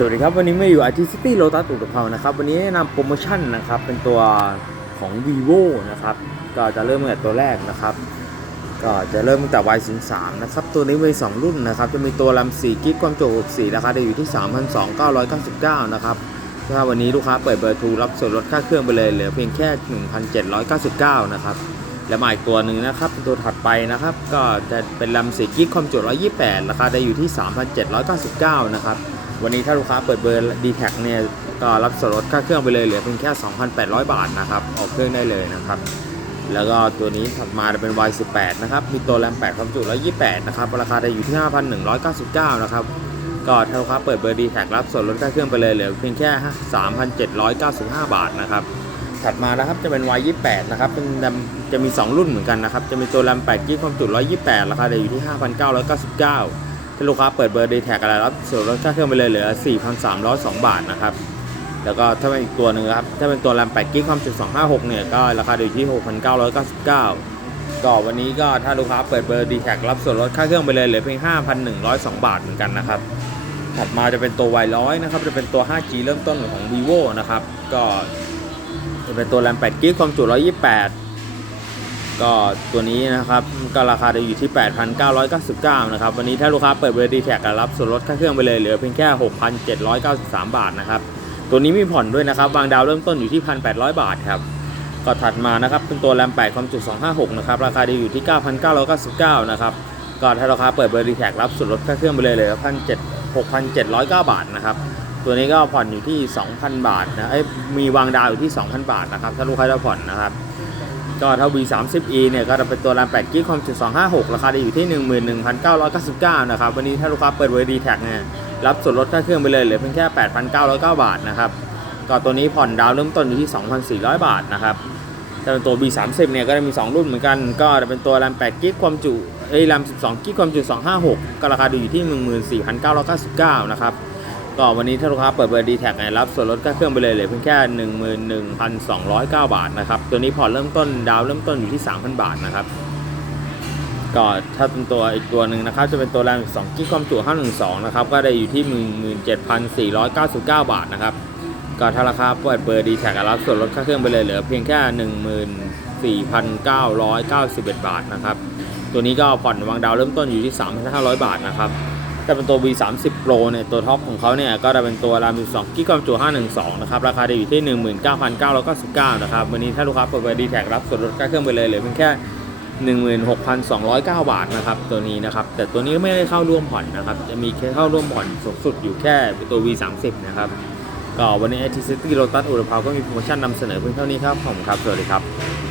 สวัสดีครับ วันนี้มาอยู่อาร์ติซิตี้โ t ตัสอุตภานะครับ วันนี้แนะนำโปรโมชั่นนะครับ เป็นตัวของ vivo นะครับ ก็จะเริ่มตั้งแต่ตัวแรกนะครับ ก็จะเริ่มตั้งแต่ Y 0 3 นะครับ ตัวนี้มี2รุ่นนะครับ จะมีตัวลำ4กิกความจุ64ราคาจะอยู่ที่ 3,299 นะครับ ถ้าวันนี้ลูกค้าเปิดเบอร์ทรรับส่วนลดค่าเครื่องไปเลยเหลือเพียงแค่ 1,799 นะครับ แล้วมาอีกตัวหนึ่งนะครับ เป็นตัวถัดไปนะครับ ก็จะเป็นลำ4กิกความจุ128 ราคาจะอยู่ที่ 3,799 นะครับ วันนี้ถ้าลูกค้าเปิดเบอร์ d t แทเนี่ยก็รับส่วนลดค่าเครื่องไปเลยเหลือเพียงแค่ 2,800 บาทนะครับออกเครื่องได้เลยนะครับแล้วก็ตัวนี้ถัดมาจะเป็น Y18 นะครับ มีตัวแรม8ความจุ128 นะครับ ราคาจะอยู่ที่ 5,199 นะครับ ก็ถ้าลูกค้าเปิดเบอร์ d t แทรับส่วนลดค่าเครื่องไปเลยเหลือเพียงแค่ 3,795 บาทนะครับ ถัดมานะครับจะเป็น Y28 นะครับเป็นจะมี 2 รุ่นเหมือนกันนะครับ จะมีตัวแรม8กิกความจุ128 ราคาจะอยู่ที่ 5,999 ถ้าลูกค้าเปิดเบอร์ d t แท็กอะไรรับส่วนลดค่าเครื่องไปเลยเหลือ 4,302 บาทนะครับ แล้วก็ถ้าเป็นอีกตัวหนึ่งครับ ถ้าเป็นตัวแรม8กิกความจุ256 เนี่ย ก็ราคาอยู่ที่ 6,999 ก็วันนี้ก็ถ้าลูกค้าเปิดเบอร์ d t แท็กรับส่วนลดค่าเครื่องไปเลยเหลือเพียง 5,102 บาทเหมือนกันนะครับ ถัดมาจะเป็นตัว Y100 นะครับ จะเป็นตัว 5G เริ่มต้นของ vivo นะครับ ก็จะเป็นตัวแรม8กิกความจุ128 ก็ตัวนี้นะครับก็ราคาจะอยู่ที่ 8,999 นะครับ วันนี้ถ้าลูกค้าเปิดเบอร์ d t แทรับส่วนลดค่าเครื่องไปเลยเหลือเพียงแค่ 6,793 บาทนะครับ ตัวนี้มีผ่อนด้วยนะครับวางดาวเริ่มต้นอยู่ที่ 1,800 บาทครับ ก็ถัดมานะครับเป็นตัวแรม8ความจุ256 นะครับ ราคาจะอยู่ที่ 9,999 นะครับ ก็ถ้าลูกค้าเปิดเบอร์ d t แทรับส่วนลดค่าเครื่องไปเลยเหลือ6,709 บาทนะครับตัวนี้ก็ผ่อนอยู่ที่ 2,000 บาทนะเอ้มีวางดาวอยู่ที่ 2,000 บาทนะครับถ้าลูกค้าจะผ่อนนะครับ ก็ถ้า V30e เนี่ยก็จะเป็นตัวแรม8กิกความจุ256 ราคาจะอยู่ที่ 11,999 นะครับ วันนี้ถ้าลูกค้าเปิดเบอร์ d t แทเนี่ยรับส่วนลดค่าเครื่องไปเลยเหลือเพียงแค่ 8,909 บาทนะครับก็ตัวนี้ผ่อนดาวเริ่มต้นอยู่ที่ 2,400 บาทนะครับถ้าเป็นตัว B30 เนี่ยก็จะมี 2 รุ่นเหมือนกัน ก็จะเป็นตัวแรม8กิกความจุเอ้ยแรม12กิกความจุ256 ก็ราคาอยู่ที่ 14,999 นะครับ ก็วันนี้ถ้าลูกค้าเปิดเบอร์ d t แทเนี่ยรับส่วนลดค่าเครื่องไปเลยเหลือเพียงแค่ 11,209 บาทนะครับตัวนี้ผ่อนเริ่มต้นดาวเริ่มต้นอยู่ที่ 3,000 บาทนะครับก็ถ้าเป็นตัวอีกตัวหนึ่งนะครับจะเป็นตัวแรม2กิกความจุ512นะครับก็ได้อยู่ที่ 17,499 บาทนะครับก็ถ้าราคาเปิดเบอร์ d t แท็กรับส่วนลดค่าเครื่องไปเลยเหลือเพียงแค่ 14,991 บาทนะครับตัวนี้ก็ผ่อนวางดาวเริ่มต้นอยู่ที่ 3,500 บาทนะครับ แต่เป็นตัว V30 Pro เนี่ยตัวท็อปของเขาเนี่ยก็จะเป็นตัว RAM 12กิกความจุ512 นะครับ ราคาจะอยู่ที่ 19,999 นะครับ วันนี้ถ้าลูกค้าเปิดเบอร์ d t แทรับส่วนลดค่าเครื่องไปเลยเหลือเพียงแค่ 16,209 บาทนะครับตัวนี้นะครับ แต่ตัวนี้ไม่ได้เข้าร่วมผ่อนนะครับ จะมีแค่เข้าร่วมผ่อนสูงสุดอยู่แค่ตัว V30 นะครับก็วันนี้ IT City Lotus อุตภาวก็มีโปรโมชั่นนำเสนอเพียงเท่านี้ครับผมครับสวัสดีครับ